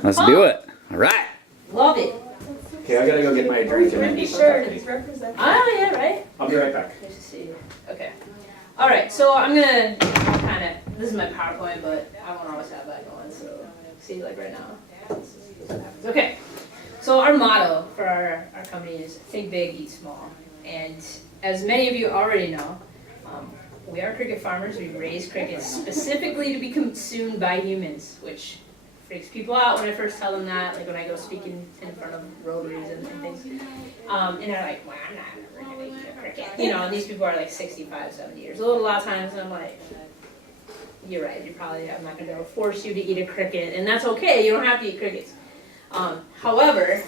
fun. Let's do it. All right. Love it. Okay, I gotta go get my drink. Pretty sure it's represented. Oh, yeah, right? I'll be right back. Nice to see you. Okay. All right, so I'm gonna kind of, this is my PowerPoint, but I won't always have that going, so see, like right now. This is what happens. Okay, so our motto for our company is think big, eat small. And as many of you already know, we are cricket farmers. We raise crickets specifically to be consumed by humans, which freaks people out when I first tell them that, like when I go speaking in front of rotaries and things. And they're like, well, I'm not ever going to eat a cricket. You know, and these people are like 65, 70 years old a lot of times, and I'm like, you're right, I'm not going to be able to force you to eat a cricket, and that's okay, you don't have to eat crickets. However,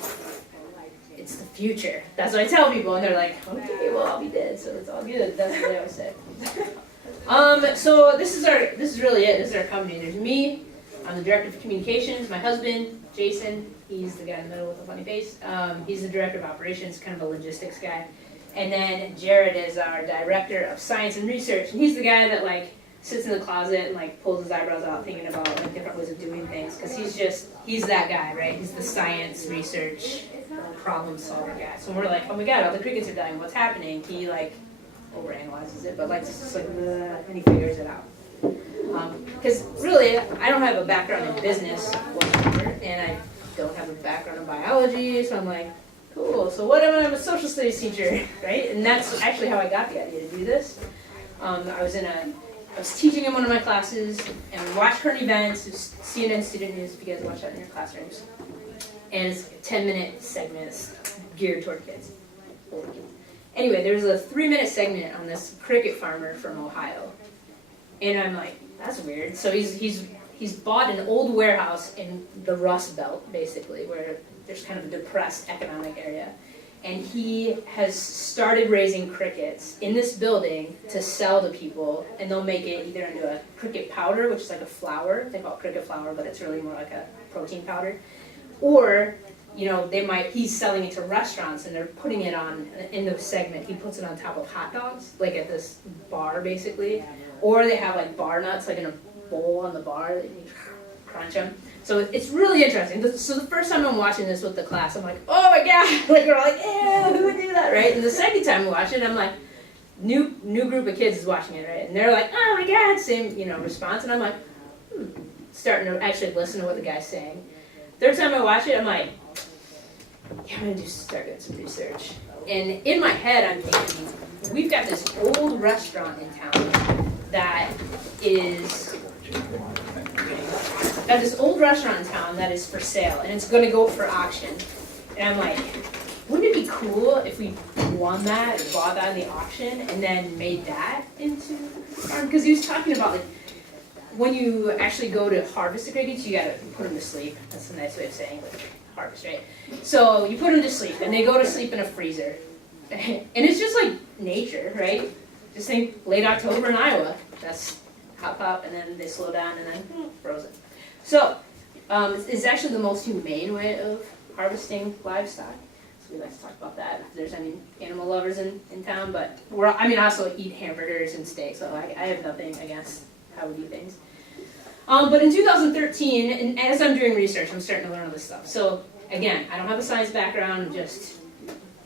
it's the future. That's what I tell people, and they're like, okay, well, I'll be dead, so it's all good. That's what they always say. So this is really it. This is our company. There's me. I'm the director of communications. My husband, Jason, he's the guy in the middle with the funny face. He's the director of operations, kind of a logistics guy. And then Jared is our director of science and research, and he's the guy that like sits in the closet and like pulls his eyebrows out thinking about like different ways of doing things, because he's that guy, right? He's the science, research, problem solver guy. So we're like, oh my god, all the crickets are dying, what's happening? He like overanalyzes it, but like just like, and he figures it out. Because really, I don't have a background in business whatsoever, and I don't have a background in biology, so I'm like, cool, so what am I? I'm a social studies teacher, right? And that's actually how I got the idea to do this. I was teaching in one of my classes, and we watched current events, CNN Student News, if you guys watch that in your classrooms. And it's 10-minute segments geared toward kids. Anyway, there was a 3-minute segment on this cricket farmer from Ohio. And I'm like, that's weird. So he's bought an old warehouse in the Rust Belt, basically, where there's kind of a depressed economic area. And he has started raising crickets in this building to sell to people, and they'll make it either into a cricket powder, which is like a flour. They call it cricket flour, but it's really more like a protein powder. Or, you know, he's selling it to restaurants, and they're putting it on, in the segment, he puts it on top of hot dogs, like at this bar, basically. Or they have like bar nuts, like in a bowl on the bar, that you crunch them. So it's really interesting. So the first time I'm watching this with the class, I'm like, oh my god! Like we're like, yeah, who would do that, right? And the second time we watch it, I'm like, new group of kids is watching it, right? And they're like, oh my god, same response, and I'm like, starting to actually listen to what the guy's saying. Third time I watch it, I'm like, yeah, I'm gonna start doing some research. And in my head, I'm thinking, we've got this old restaurant in town that is for sale, and it's going to go for auction. And I'm like, wouldn't it be cool if we won that and bought that in the auction and then made that into farm? Because he was talking about like when you actually go to harvest the crickets, you got to put them to sleep. That's a nice way of saying like harvest, right? So you put them to sleep, and they go to sleep in a freezer, and it's just like nature, right? Just think late October in Iowa. That's hop, and then they slow down, and then frozen. So it's actually the most humane way of harvesting livestock. So we like to talk about that if there's any animal lovers in town. But I also eat hamburgers and steaks, so I have nothing against how we do things. But in 2013, and as I'm doing research, I'm starting to learn all this stuff. So again, I don't have a science background. I'm just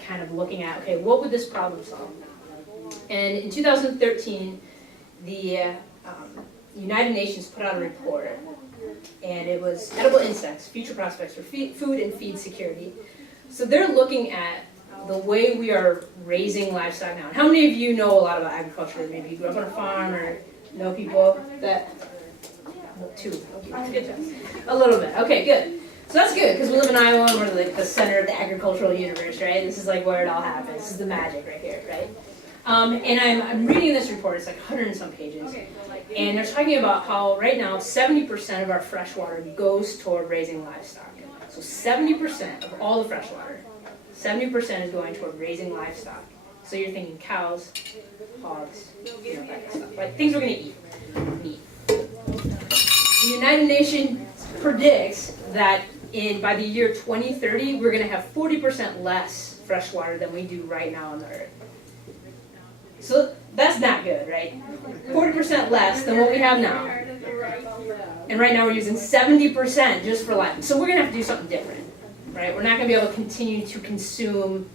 kind of looking at, okay, what would this problem solve? And in 2013, the United Nations put out a report, and it was edible insects, future prospects for food and feed security. So they're looking at the way we are raising livestock now. And how many of you know a lot about agriculture? Maybe you grew up on a farm or know people that... Two. Okay, good job. A little bit. Okay, good. So that's good, because we live in Iowa, and we're like the center of the agricultural universe, right? This is like where it all happens. This is the magic right here, right? And I'm reading this report. It's like 100 and some pages. And they're talking about how right now 70% of our fresh water goes toward raising livestock. So 70% of all the fresh water, 70% is going toward raising livestock. So you're thinking cows, hogs, that kind of stuff, right? Things we're going to eat. Meat. The United Nations predicts that by the year 2030, we're going to have 40% less fresh water than we do right now on the earth. So that's not good, right? 40% less than what we have now. And right now we're using 70% just for life. So we're going to have to do something different, right? We're not going to be able to continue to consume,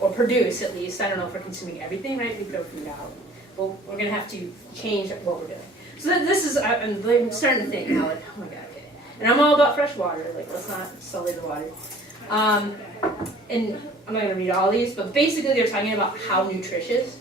or produce at least. I don't know if we're consuming everything, right? We throw food out. But we're going to have to change what we're doing. So this is, I'm starting to think now, like, oh my God, okay. And I'm all about fresh water. Like, let's not sully the water. And I'm not going to read all these, but basically they're talking about how nutritious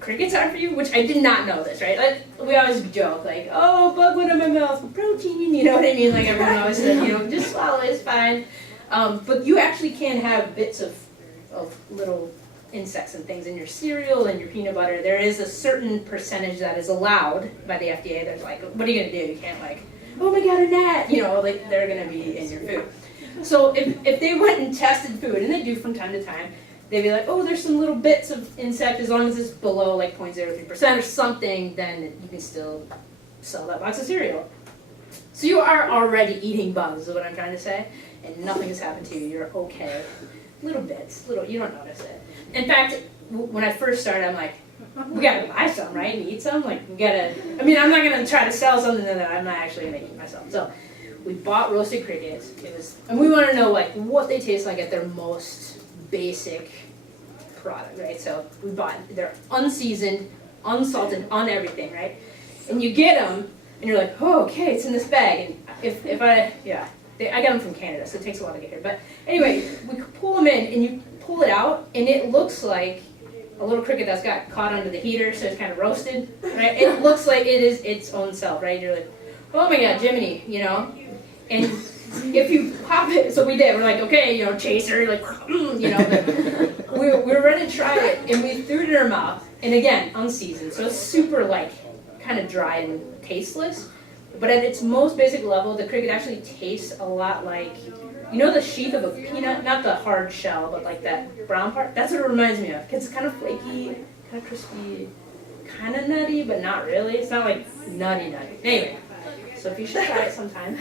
crickets are for you, which I did not know this, right? Like, we always joke, like, oh, bug went in my mouth, protein, you know what I mean? Like, everyone always says, you know, just swallow it, it's fine. But you actually can have bits of little insects and things in your cereal and your peanut butter. There is a certain percentage that is allowed by the FDA. There's like, what are you going to do? You can't like, oh my God, a gnat, you know, like they're going to be in your food. So if they went and tested food, and they do from time to time, they'd be like, oh, there's some little bits of insect, as long as it's below like 0.03% or something, then you can still sell that box of cereal. So you are already eating bugs, is what I'm trying to say, and nothing has happened to you. You're okay. Little bits, you don't notice it. In fact, when I first started, I'm like, we gotta buy some, right, and eat some. Like, we gotta. I mean, I'm not gonna try to sell something that I'm not actually gonna eat myself. So, we bought roasted crickets. And we want to know like what they taste like at their most basic product, right? So we bought. They're unseasoned, unsalted, on everything, right? And you get them, and you're like, oh, okay, it's in this bag. And I got them from Canada, so it takes a while to get here. But anyway, we pull them in, and you pull it out, and it looks like a little cricket that's got caught under the heater, so it's kind of roasted, right? It looks like it is its own self, right? You're like, oh my God, Jiminy, you know? And if you pop it, so we did, we're like, okay, you know, chaser, like, you know, but we were ready to try it, and we threw it in our mouth, and again, unseasoned, so it's super, like, kind of dry and tasteless. But at its most basic level, the cricket actually tastes a lot like, you know the sheath of a peanut? Not the hard shell, but like that brown part? That's what it reminds me of. Because it's kind of flaky, kind of crispy, kind of nutty, but not really. It's not like nutty. Anyway, so if you should try it sometime.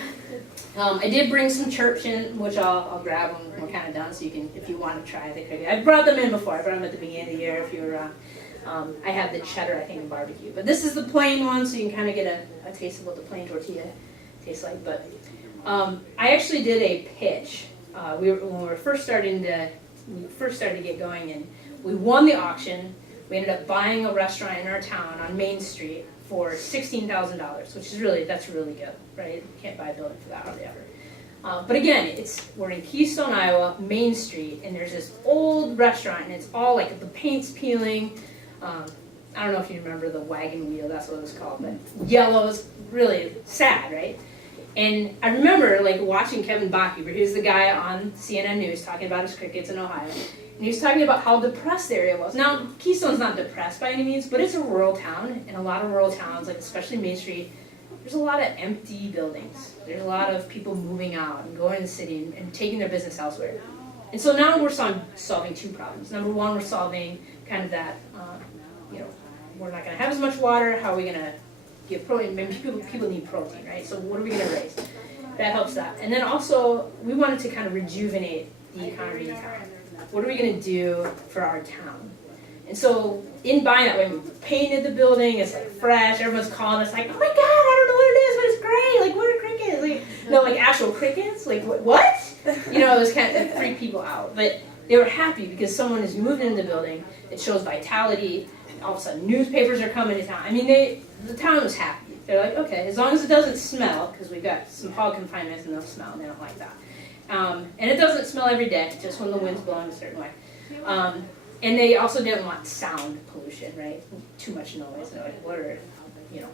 I did bring some chirps in, which I'll grab when we're kind of done, so you can, if you want to try the cricket. I brought them in before. I brought them at the beginning of the year if you were around. I have the cheddar, I think, in barbecue. But this is the plain one, so you can kind of get a taste of what the plain tortilla tastes like. But I actually did a pitch. When we were first starting to get going, and we won the auction. We ended up buying a restaurant in our town on Main Street for $16,000, which is that's really good, right? You can't buy a building for that hardly ever. But again, we're in Keystone, Iowa, Main Street, and there's this old restaurant, and it's all like the paint's peeling. I don't know if you remember the wagon wheel, that's what it was called, but yellow is really sad, right? And I remember like watching Kevin Becky, he was the guy on CNN News talking about his crickets in Ohio, and he was talking about how depressed the area was. Now, Keystone's not depressed by any means, but it's a rural town, and a lot of rural towns, like especially Main Street, there's a lot of empty buildings. There's a lot of people moving out and going to the city and taking their business elsewhere. And so now we're solving two problems. Number one, we're solving kind of that, we're not going to have as much water. How are we going to give protein? Maybe people need protein, right? So what are we going to raise? That helps that. And then also, we wanted to kind of rejuvenate the economy in town. What are we going to do for our town? And so in buying that way, we painted the building. It's like fresh. Everyone's calling us like, oh my God, I don't know what it is, but it's great. Like, what are crickets? Like, no, like actual crickets? Like, what? You know, it was kind of freaked people out. But they were happy because someone is moving into the building. It shows vitality. All of a sudden, newspapers are coming to town. I mean, the town was happy. They're like, okay, as long as it doesn't smell, because we've got some hog confinements and they'll smell, and they don't like that. And it doesn't smell every day, just when the wind's blowing a certain way. And they also didn't want sound pollution, right? Too much noise. They're like, what are,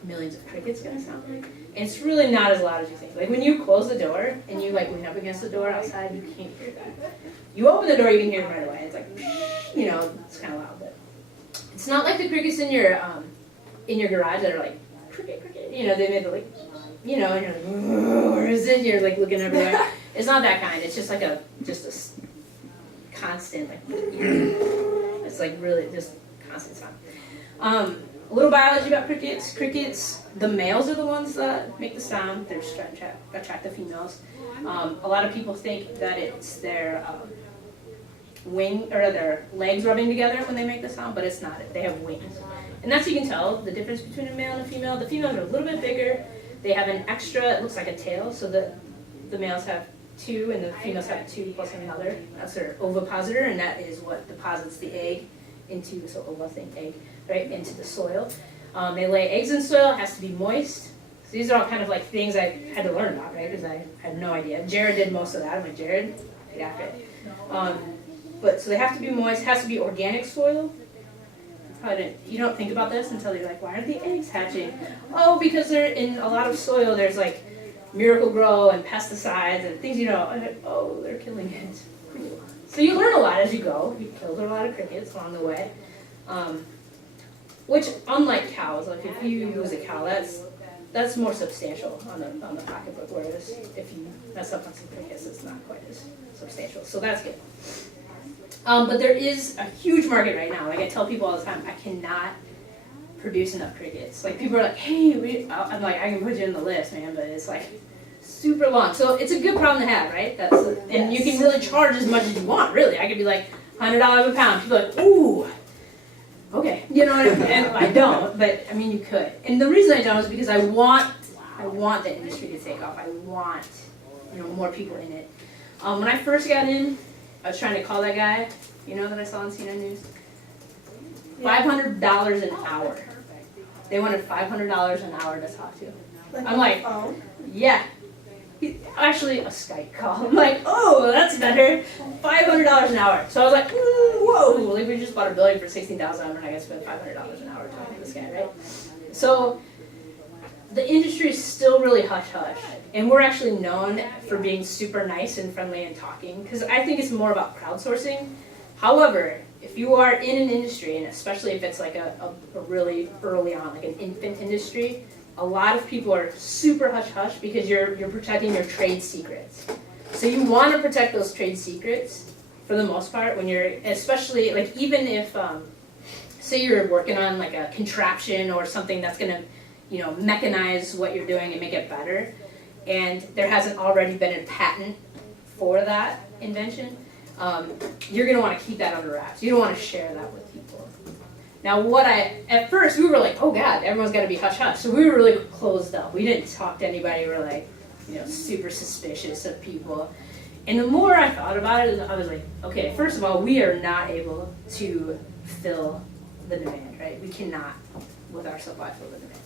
millions of crickets going to sound like? And it's really not as loud as you think. Like when you close the door and you like lean up against the door outside, you can't hear that. You open the door, you can hear it right away. It's like, it's kind of loud, but it's not like the crickets in your garage that are like cricket. They made the like, and you're like, where is it? You're like looking everywhere. It's not that kind. It's just like a constant like. It's like really just constant sound. A little biology about crickets. Crickets, the males are the ones that make the sound. They're just trying to attract the females. A lot of people think that it's their wing or their legs rubbing together when they make the sound, but it's not. They have wings, and that's how you can tell the difference between a male and a female. The females are a little bit bigger. They have an extra, it looks like a tail, so the males have 2 and the females have 2 plus another. That's their ovipositor, and that is what deposits the egg into, so ova thing, egg, right, into the soil. They lay eggs in soil, it has to be moist. So these are all kind of like things I had to learn about, right, because I had no idea. Jared did most of that. I'm like, Jared, get after it. But so they have to be moist, it has to be organic soil. You don't think about this until you're like, why aren't the eggs hatching? Oh, because they're in a lot of soil, there's like Miracle Grow and pesticides and things, oh, they're killing it. Cool. So you learn a lot as you go. You killed a lot of crickets along the way. Which, unlike cows, like if you use a cow, that's more substantial on the pocketbook, whereas if you mess up on some crickets, it's not quite as substantial. So that's good. But there is a huge market right now. Like I tell people all the time, I cannot produce enough crickets. Like people are like, hey, I'm like, I can put you in the list, man, but it's like super long. So it's a good problem to have, right? And you can really charge as much as you want, really. I could be like $100 a pound. People are like, ooh, okay. And I don't, but I mean you could. And the reason I don't is because I want the industry to take off. I want, more people in it. When I first got in, I was trying to call that guy, that I saw on CNN News. $500 an hour. They wanted $500 an hour to talk to. I'm like, yeah. Actually, a Skype call. I'm like, oh, that's better. $500 an hour. So I was like, whoa. Like we just bought a building for $16,000 and I got to spend $500 an hour talking to this guy, right? So the industry is still really hush-hush. And we're actually known for being super nice and friendly and talking, because I think it's more about crowdsourcing. However, if you are in an industry, and especially if it's like a really early on, like an infant industry, a lot of people are super hush-hush because you're protecting your trade secrets. So you want to protect those trade secrets for the most part when you're, especially, like even if, say you're working on like a contraption or something that's going to, mechanize what you're doing and make it better, and there hasn't already been a patent for that invention, you're going to want to keep that under wraps. You don't want to share that with people. Now at first we were like, oh God, everyone's got to be hush-hush. So we were really closed up. We didn't talk to anybody. We were like, super suspicious of people. And the more I thought about it, I was like, okay, first of all, we are not able to fill the demand, right? We cannot, with our supply, fill the demand.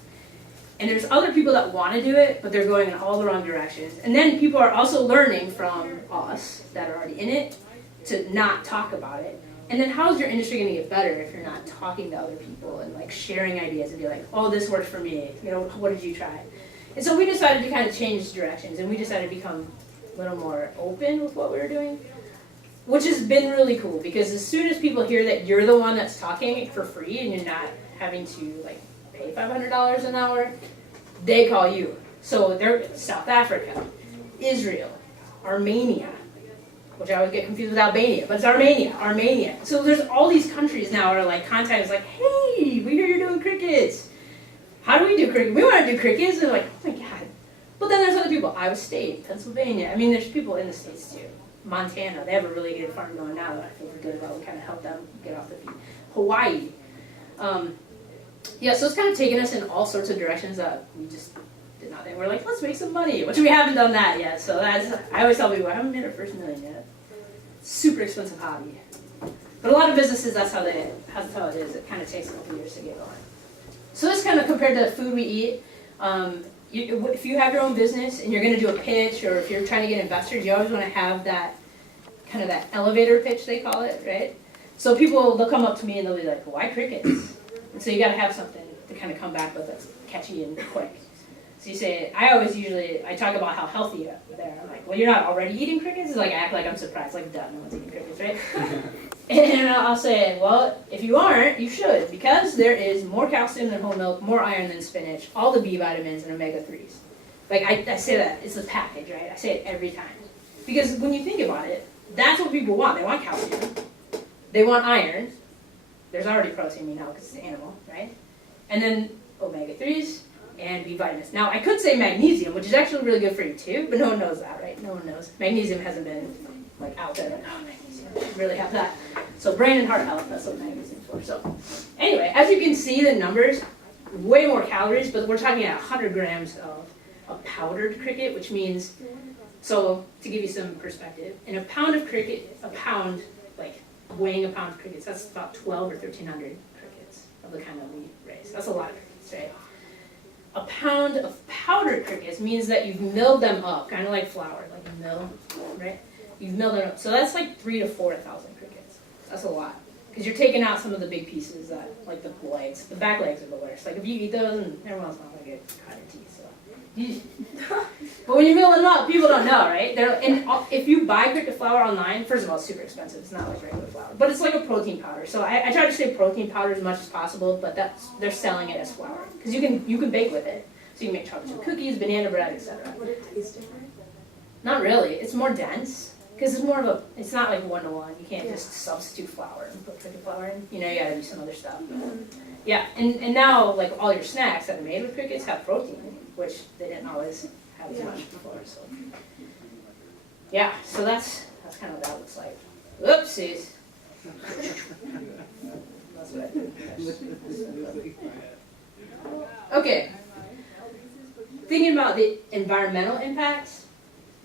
And there's other people that want to do it, but they're going in all the wrong directions. And then people are also learning from us that are already in it to not talk about it. And then how is your industry going to get better if you're not talking to other people and like sharing ideas and be like, oh, this worked for me. What did you try? And so we decided to kind of change directions, and we decided to become a little more open with what we were doing, which has been really cool, because as soon as people hear that you're the one that's talking for free and you're not having to like pay $500 an hour, they call you. So they're South Africa, Israel, Armenia, which I always get confused with Albania, but it's Armenia. So there's all these countries now are like contacting us like, hey, we hear you're doing crickets. How do we do crickets? We want to do crickets. And they're like, oh my God. But then there's other people, Iowa State, Pennsylvania. I mean, there's people in the States too. Montana, they have a really good farm going now that I feel good about. We kind of help them get off their feet. Hawaii. So it's kind of taken us in all sorts of directions that we just did not think. We're like, let's make some money, which we haven't done that yet. So I always tell people, I haven't made our first million yet. Super expensive hobby. But a lot of businesses, that's how it is. It kind of takes a couple years to get going. So this kind of compared to the food we eat. If you have your own business and you're going to do a pitch, or if you're trying to get investors, you always want to have that kind of that elevator pitch, they call it, right? So they'll come up to me and they'll be like, why crickets? And so you got to have something to kind of come back with that's catchy and quick. So you say, I talk about how healthy they are. I'm like, well, you're not already eating crickets? It's like, I act like I'm surprised, like, duh, no one's eating crickets, right? And I'll say, well, if you aren't, you should, because there is more calcium than whole milk, more iron than spinach, all the B vitamins and omega-3s. Like, I say that, it's the package, right? I say it every time. Because when you think about it, that's what people want. They want calcium. They want iron. There's already protein, because it's an animal, right? And then omega-3s and B vitamins. Now, I could say magnesium, which is actually really good for you too, but no one knows that, right? No one knows. Magnesium hasn't been, out there, like, oh, magnesium, really have that. So brain and heart health, that's what magnesium's for. So anyway, as you can see, the numbers, way more calories, but we're talking at 100 grams of a powdered cricket, which means, so to give you some perspective, in a pound of cricket, like weighing a pound of crickets, that's about 12 or 1,300 crickets of the kind that we raise. That's a lot of crickets, right? A pound of powdered crickets means that you've milled them up, kind of like flour, like a mill, right? You've milled them up. So that's like 3,000 to 4,000 crickets. That's a lot. Because you're taking out some of the big pieces, that, like the legs. The back legs are the worst. Like if you eat those, and every once in a while you get cut your teeth. But when you mill them up, people don't know, right? If you buy cricket flour online, first of all, it's super expensive. It's not like regular flour, but it's like a protein powder. So I try to say protein powder as much as possible, but they're selling it as flour because you can bake with it. So you can make chocolate chip cookies, banana bread, etc. Would it taste different? Not really. It's more dense because it's not like 1-to-1. You can't just substitute flour and put cricket flour in. You know, you got to do some other stuff. Yeah, and now like all your snacks that are made with crickets have protein, which they didn't always have as much before. So yeah, so that's kind of what that looks like. Oopsies. That's what I did. Okay. Thinking about the environmental impacts,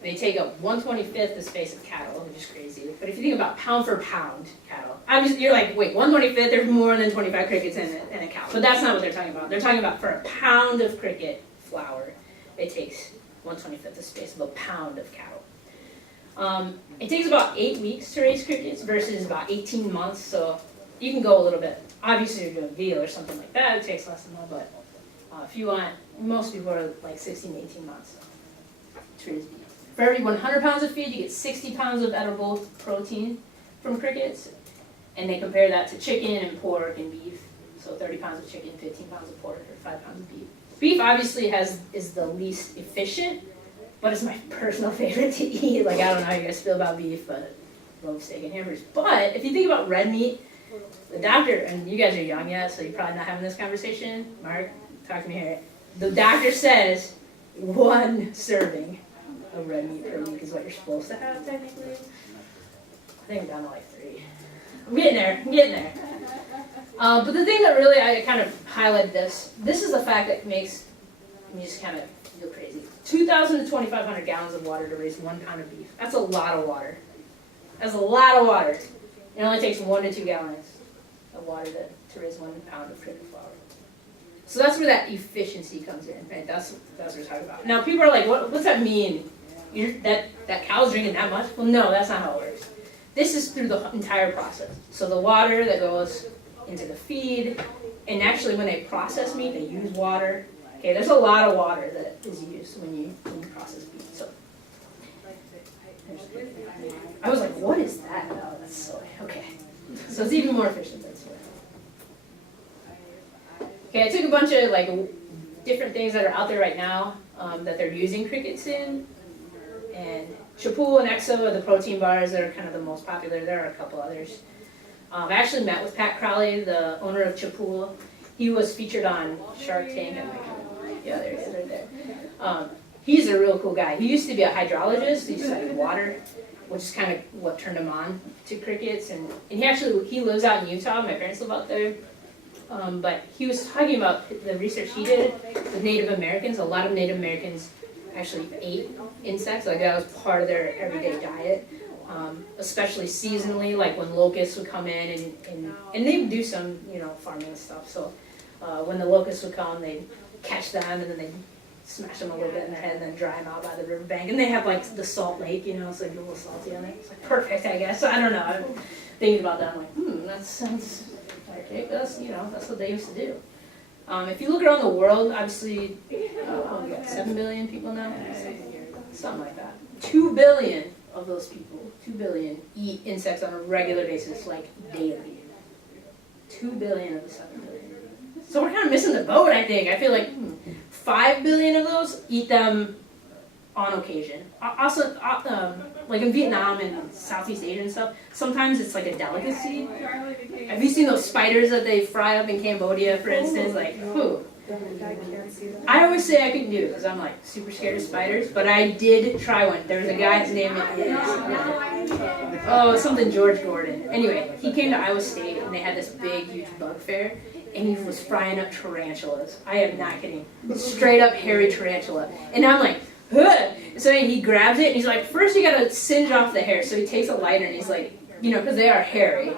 they take up 1/25 the space of cattle, which is crazy. But if you think about pound for pound cattle, you're like, wait, 1/25, there's more than 25 crickets in a cow. But that's not what they're talking about. They're talking about for a pound of cricket flour, it takes 1/25 the space of a pound of cattle. It takes about 8 weeks to raise crickets versus about 18 months. So you can go a little bit. Obviously, if you're doing veal or something like that, it takes less than that. But if you want, most people are like 16 to 18 months to raise beef. For every 100 pounds of feed, you get 60 pounds of edible protein from crickets. And they compare that to chicken and pork and beef. So 30 pounds of chicken, 15 pounds of pork, or 5 pounds of beef. Beef obviously is the least efficient, but it's my personal favorite to eat. Like, I don't know how you guys feel about beef, but I love steak and hamburgers. But if you think about red meat, the doctor, and you guys are young yet, so you're probably not having this conversation. Mark, talk to me here. The doctor says 1 serving of red meat per week is what you're supposed to have, technically. I think I'm down to like 3. I'm getting there. But the thing that really, I kind of highlighted this is the fact that makes me just kind of feel crazy. 2,000 to 2,500 gallons of water to raise 1 pound of beef. That's a lot of water. That's a lot of water. It only takes 1 to 2 gallons of water to raise 1 pound of cricket flour. So that's where that efficiency comes in, right? That's what we're talking about. Now people are like, what's that mean? That cow's drinking that much? Well, no, that's not how it works. This is through the entire process. So the water that goes into the feed, and actually when they process meat, they use water. Okay, there's a lot of water that is used when you process meat. So I was like, what is that? Oh, that's soy. Okay, so it's even more efficient than soy. Okay, I took a bunch of like different things that are out there right now that they're using crickets in, and Chapul and Exo are the protein bars that are kind of the most popular. There are a couple others. I actually met with Pat Crowley, the owner of Chapul. He was featured on Shark Tank. Yeah, there he is, right there. He's a real cool guy. He used to be a hydrologist. He studied water, which is kind of what turned him on to crickets. And he lives out in Utah. My parents live out there. But he was talking about the research he did with Native Americans. A lot of Native Americans actually ate insects. Like that was part of their everyday diet, especially seasonally, like when locusts would come in and they would do some, farming and stuff. So when the locusts would come, they'd catch them and then they'd smash them a little bit in their head and then dry them out by the riverbank. And they have like the salt lake, so it's like a little salty on it. It's like perfect, I guess. I don't know. I'm thinking about that. I'm like, that sounds okay. That's what they used to do. If you look around the world, obviously, we got 7 billion people now, something like that. 2 billion of those people, 2 billion, eat insects on a regular basis, like daily. 2 billion of the 7 billion. So we're kind of missing the boat, I think. I feel like 5 billion of those eat them on occasion. Also, like in Vietnam and Southeast Asia and stuff, sometimes it's like a delicacy. Have you seen those spiders that they fry up in Cambodia, for instance? Like, whew. I always say I couldn't do it because I'm like super scared of spiders, but I did try one. There was a guy, his name is, something George Gordon. Anyway, he came to Iowa State and they had this big, huge bug fair. and he was frying up tarantulas. I am not kidding. Straight up hairy tarantula. And I'm like, huh. So he grabs it and he's like, first you gotta singe off the hair. So he takes a lighter and he's like, because they are hairy.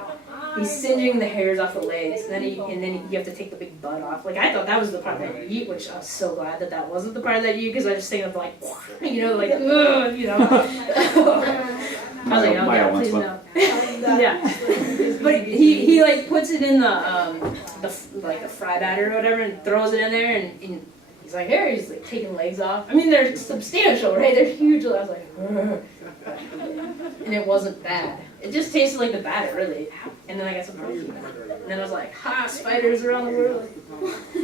He's singeing the hairs off the legs, and then you have to take the big butt off. Like, I thought that was the part that you eat, which I was so glad that wasn't the part that you eat, because I just think of like, ugh. I was like, oh God, please no. Yeah. But he like puts it in the fry batter or whatever and throws it in there, and he's like, here, he's like taking legs off. I mean, they're substantial, right? They're huge. I was like, ugh. And it wasn't bad. It just tasted like the batter, really. And then I got some protein. And then I was like, ha, spiders around the world.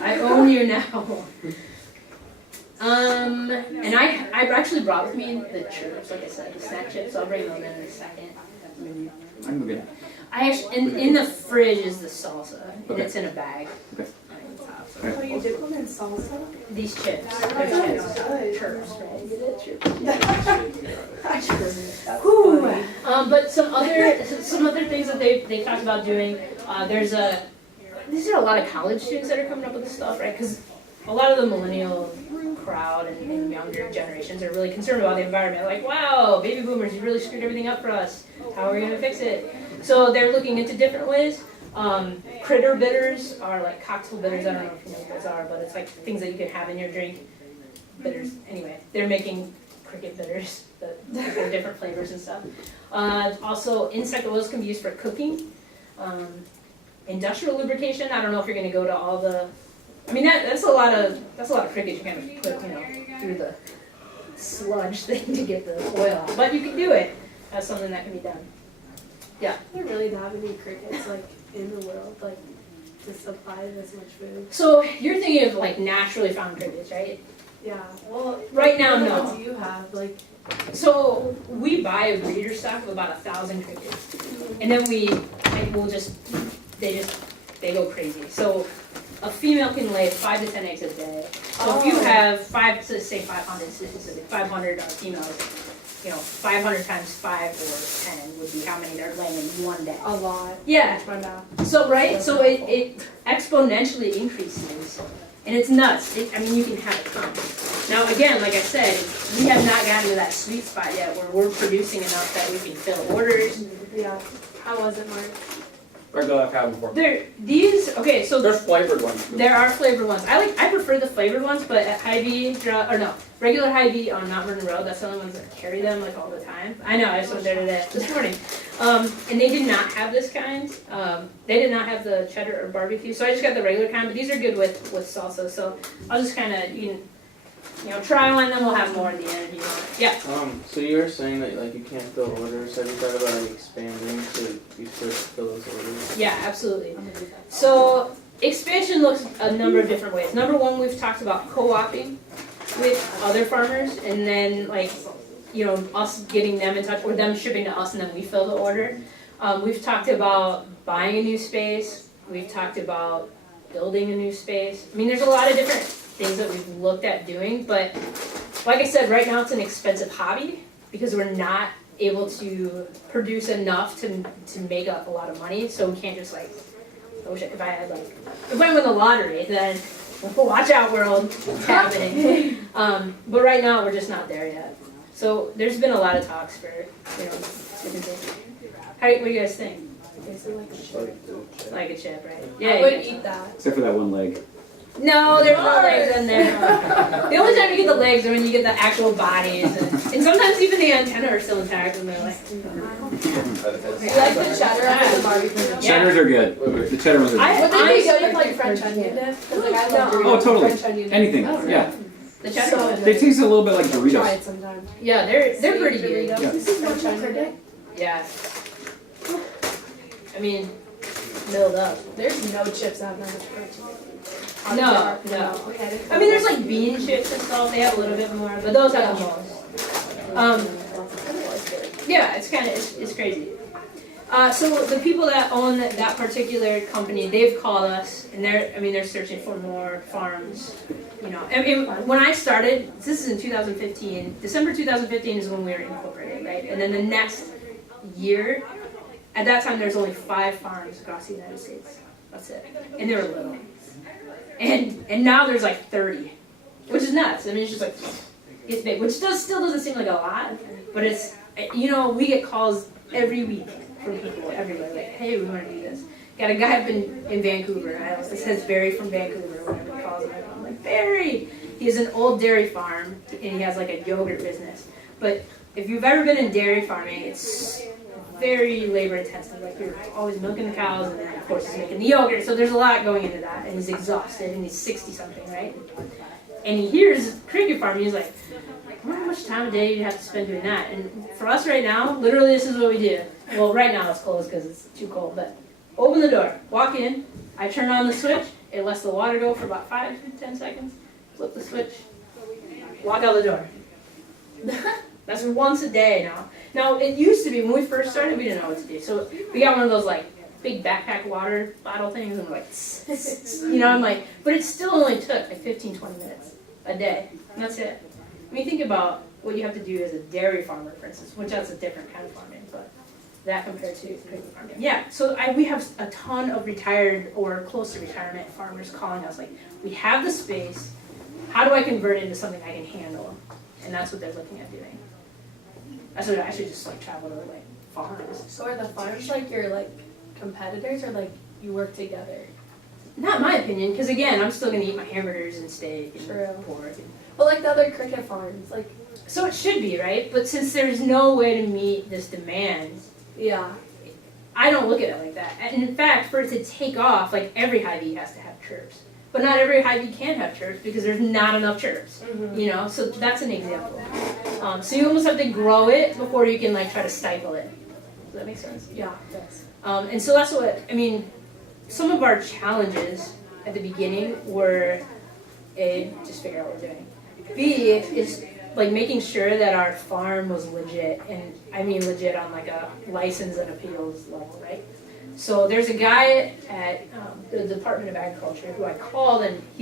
I own you now. And I actually brought with me the chips, like I said, the snack chips. So I'll bring them in a second. I'm good. In the fridge is the salsa, and it's in a bag. Okay. Oh, you dip them in salsa? These chips. They're chips. Whew. But some other things that they talked about doing. These are a lot of college students that are coming up with this stuff, right? Because a lot of the millennial crowd and younger generations are really concerned about the environment. Like, wow, baby boomers, you really screwed everything up for us. How are we going to fix it? So they're looking into different ways. Critter bitters are like cocktail bitters. I don't know if you know what those are, but it's like things that you can have in your drink. Bitters. Anyway, they're making cricket bitters, but they're different flavors and stuff. Also, insect oils can be used for cooking. Industrial lubrication. I don't know if you're going to go to all the. I mean, that's a lot of cricket you kind of put through the sludge thing to get the oil out. But you can do it. That's something that can be done. Yeah. Are there really that many crickets like in the world, like to supply this much food? So you're thinking of like naturally found crickets, right? Yeah. Well, right now, what no. ones do you have? Like, so we buy a breeder stock of about 1,000 crickets, and then they go crazy. So a female can lay 5 to 10 eggs a day. So if you have 500 specifically, 500 females. 500 times 5 or 10 would be how many they're laying in one day. a lot. Yeah. That's my math. So it exponentially increases, and it's nuts. I mean, you can have a ton. Now, again, like I said, we have not gotten to that sweet spot yet where we're producing enough that we can fill orders. Yeah. How was it, Mark? Regular I've had before. So There's flavored ones. there are flavored ones. I prefer the flavored ones, but at regular Hy-Vee on Mount Vernon Road, that's the only ones that carry them like all the time. I know, I just went there this morning. And they did not have this kind. They did not have the cheddar or barbecue, so I just got the regular kind, but these are good with salsa, so I'll just kind of, try one, then we'll have more at the end. Yeah. So you were saying that like you can't fill orders. Have you thought about like expanding to be sure to fill those orders? Yeah, absolutely. So expansion looks a number of different ways. Number one, we've talked about co-oping with other farmers, and then us getting them in touch, or them shipping to us, and then we fill the order. We've talked about buying a new space. We've talked about building a new space. I mean, there's a lot of different things that we've looked at doing, but like I said, right now it's an expensive hobby because we're not able to produce enough to make up a lot of money, so we can't just if I win the lottery, then watch out world, it's happening. But right now we're just not there yet. So there's been a lot of talks for, different things. What do you guys think? Like a chip, right? Yeah, I would eat that. Except for that one leg. No, there's no legs in there. The only time you get the legs are when you get the actual bodies, and sometimes even the antenna are still intact, and they're like. Do you like the cheddar or the barbecue? Yeah. Cheddars are good. The cheddar ones are good. Would they be good with like French onion dip? Because I love Doritos. Oh, totally. French onion dip. Anything. Oh, really? Yeah. The cheddar ones. They taste a little bit like Try Doritos. it sometime. Yeah, they're pretty good. Yeah. French onion dip? Yeah. I mean, milled up. There's no chips that have that much protein. No. Okay. I mean, there's like bean chips and stuff. They have a little bit more, but those have the most. Yeah, it's crazy. So the people that own that particular company, they've called us, and they're searching for more farms. I mean, when I started, this is in 2015. December 2015 is when we were incorporated, right? And then the next year, at that time, there's only 5 farms across the United States. That's it. And they were little. And now there's like 30, which is nuts. I mean, it's just like, it's big, which still doesn't seem like a lot, but it's, you know, we get calls every week from people everywhere, like, hey, we want to do this. Got a guy up in Vancouver. It says Barry from Vancouver whenever he calls him. I'm like, Barry! He has an old dairy farm, and he has like a yogurt business. But if you've ever been in dairy farming, it's very labor intensive. Like, you're always milking the cows, and then of course he's making the yogurt. So there's a lot going into that, and he's exhausted, and he's 60 something, right? And he hears cricket farming. He's like, I wonder how much time a day you have to spend doing that. And for us right now, literally this is what we do. Well, right now it's closed because it's too cold, but open the door, walk in, I turn on the switch, it lets the water go for about 5 to 10 seconds, flip the switch, walk out the door. That's once a day now. Now, it used to be, when we first started, we didn't know what to do. So we got one of those like big backpack water bottle things, and we're like, you know, I'm like, but it still only took like 15, 20 minutes a day, and that's it. I mean, think about what you have to do as a dairy farmer, for instance, which that's a different kind of farming, but that compared to cricket farming. Yeah, so we have a ton of retired or close to retirement farmers calling us, like, we have the space, how do I convert it into something I can handle? And that's what they're looking at doing. That's what I should just like travel to like farms. So are the farms like your like competitors, or like you work together? Not in my opinion, because again, I'm still gonna eat my hamburgers and steak and True. pork. But like the other cricket farms, like So it should be, right? But since there's no way to meet this demand, yeah, I don't look at it like that. And in fact, for it to take off, like every Hy-Vee has to have chirps. But not every Hy-Vee can have chirps because there's not enough chirps. You know, so that's an example. So you almost have to grow it before you can like try to stifle it. Does that make sense? yeah, yes. And so that's what, I mean, some of our challenges at the beginning were A, just figure out what we're doing. B, is like making sure that our farm was legit, and I mean legit on like a license and appeals level, right? So there's a guy at the Department of Agriculture who I called, and he